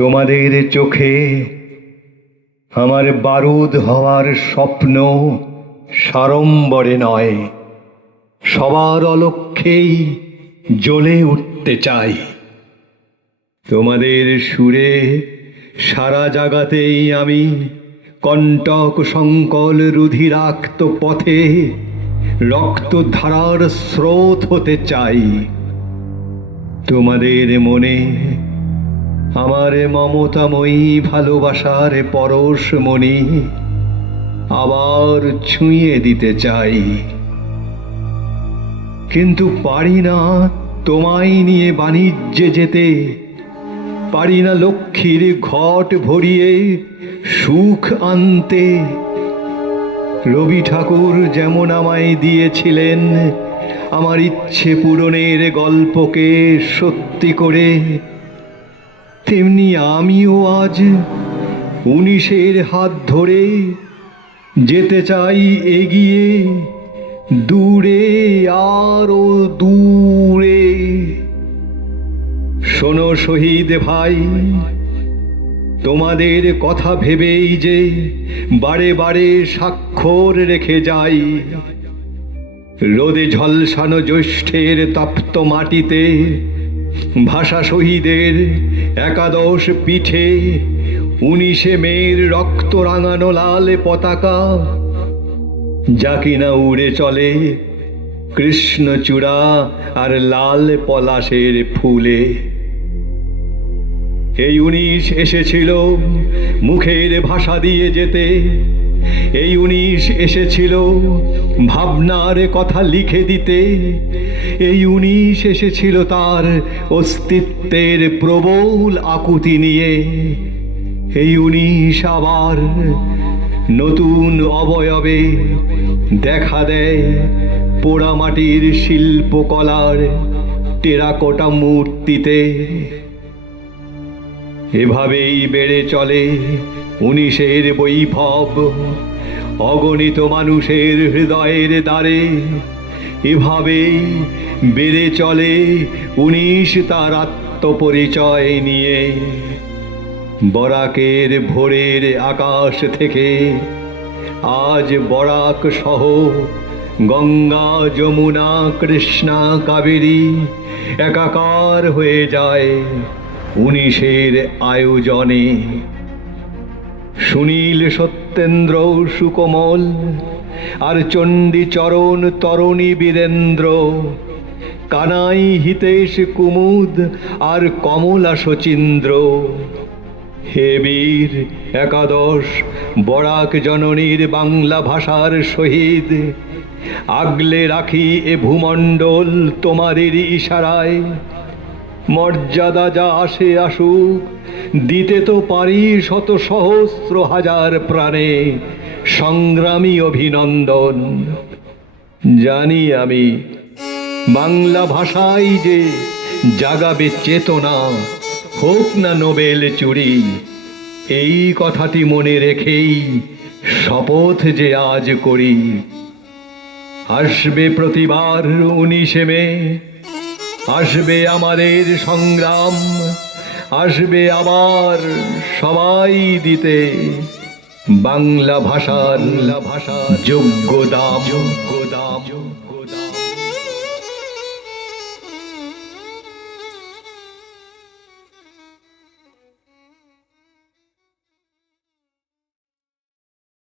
তোমাদের চোখে আমার বারুদ হওয়ার স্বপ্ন সাড়ম্বরে নয়, সবার অলক্ষ্যেই জ্বলে উঠতে চাই। তোমাদের সুরে সারা জাগাতেই আমি কণ্টক সংকল রুধিরাক্ত পথে রক্তধারার স্রোত হতে চাই। তোমাদের মনে আমার মমতাময়ী ভালোবাসার পরশমণি আবার ছুঁয়ে দিতে চাই। কিন্তু পারি না তোমায় নিয়ে বাণিজ্যে যেতে, পারি না লক্ষ্মীর ঘট ভরিয়ে সুখ আনতে। রবি ঠাকুর যেমন আমায় দিয়েছিলেন আমার ইচ্ছে পূরণের গল্পকে সত্যি করে, তেমনি আমিও আজ 19-এর হাত ধরে যেতে চাই এগিয়ে, দূরে আরো দূরে। শোনো শহীদ ভাই, তোমাদের কথা ভেবেই যে বারে বারে স্বাক্ষর রেখে যাই। রোদে ঝলসানো জ্যৈষ্ঠের তপ্ত মাটিতে ভাষা শহীদের একাদশ পিঠে 19শে মের রক্ত রাঙানো লাল পতাকা, যা কিনা উড়ে চলে কৃষ্ণচূড়া আর লাল পলাশের ফুলে। এই 19 এসেছিল মুখের ভাষা দিয়ে যেতে, এই 19 এসেছিল ভাবনার কথা লিখে দিতে, এই 19 এসেছিল তার অস্তিত্বের প্রবল আকুতি নিয়ে। এই 19 আবার নতুন অবয়বে দেখা দেয় পোড়ামাটির শিল্পকলার টেরাকোটা মূর্তিতে। এভাবেই বেড়ে চলে 19-এর বৈভব অগণিত মানুষের হৃদয়ের দ্বারে। এভাবেই বেড়ে চলে 19 তার আত্মপরিচয় নিয়ে। বরাকের ভোরের আকাশ থেকে আজ বরাক সহ গঙ্গা যমুনা কৃষ্ণা কাবেরী একাকার হয়ে যায় 19-এর আয়োজনে। সুনীল সত্যেন্দ্র সুকোমল আর চণ্ডীচরণ তরণী বীরেন্দ্র, কানাই হিতেশ কুমুদ আর কমলা শচীন্দ্র। হে বীর একাদশ বরাক জননীর বাংলা ভাষার শহীদ, আগলে রাখি এ ভূমণ্ডল তোমাদেরই ইশারায়। মর্যাদা যা আসে আসুক, দিতে তো পারি শত সহস্র হাজার প্রাণে সংগ্রামী অভিনন্দন। জানি আমি বাংলা ভাষাই যে জাগাবে চেতনা, হোক না নোবেল চুরি। এই কথাটি মনে রেখেই শপথ যে আজ করি। আসবে প্রতিবার 19শে মে, আসবে আমাদের সংগ্রাম, আসবে আবার সবাই দিতে বাংলা ভাষার যোগ্য দাম।